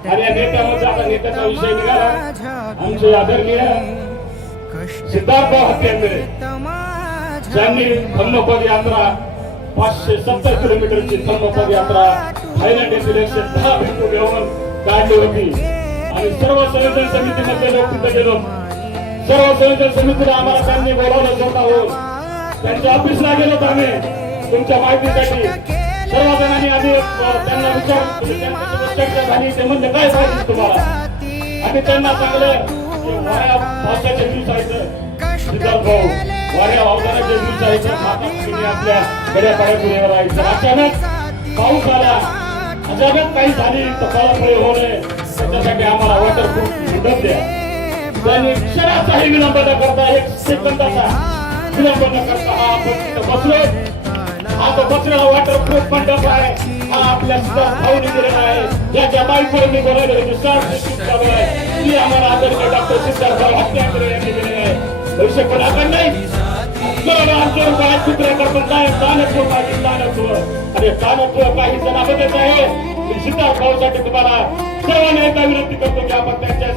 आणि या नेत्यामध्ये आता नेत्याचा विषय निघाला. आमचे आदरणीय सिद्धार्थ हत्यारे ज्यांनी धम्मपद यात्रा 570 किलोमीटरची धम्मपद यात्रा थायलंड येथील 110 भिक्खू घेऊन काढली होती. आणि सर्व संयोजन समितीमध्ये लोक तिथे गेलो. सर्व संयोजन समितीला आम्हाला त्यांनी बोलावलं स्वतःहून. त्यांच्या ऑफिसला गेलो आम्ही तुमच्या माहितीसाठी. सर्वजणांनी आम्ही त्यांना त्यांच्यासोबत चर्चा झाली. ते म्हणजे काय पाहिजे तुम्हाला. आणि त्यांना सांगलं की वाऱ्या पावसाचे दिवस आहेत सिद्धार्थ भाऊ, वाऱ्या वावदानाचे दिवस आहेत. माता आपल्या गड्यापाड्यापुढे राहायचं. अचानक पाऊस आला, अचानक काही झाली तर फळफळे होऊ नये त्याच्यासाठी आम्हाला वॉटरप्रूफ मुदत द्या. त्यांनी क्षणाचाही विलंब न करता 1 सेकंदाचा विलंब न करता हा आपण तिथं बसलो. हा तो बसलेला वॉटरप्रूफ मंडप आहे. हा आपल्या भाऊनी दिलेला आहे. याच्या बाईकवरनी बोलायला चालू आहे ती आम्हाला आदरणीय डॉक्टर सिद्धार्थ हत्यारे यांनी दिलेली आहे. भविष्य पण आपण नाही आमच्यावर काय चित्र करतो काय कानत्व पाहिजे कानत्व आणि कानत्व काही जणांबद्दल आहे. सिद्धार्थ भाऊसाठी तुम्हाला सर्वांना एकदा विनंती करतो की आपण त्यांच्या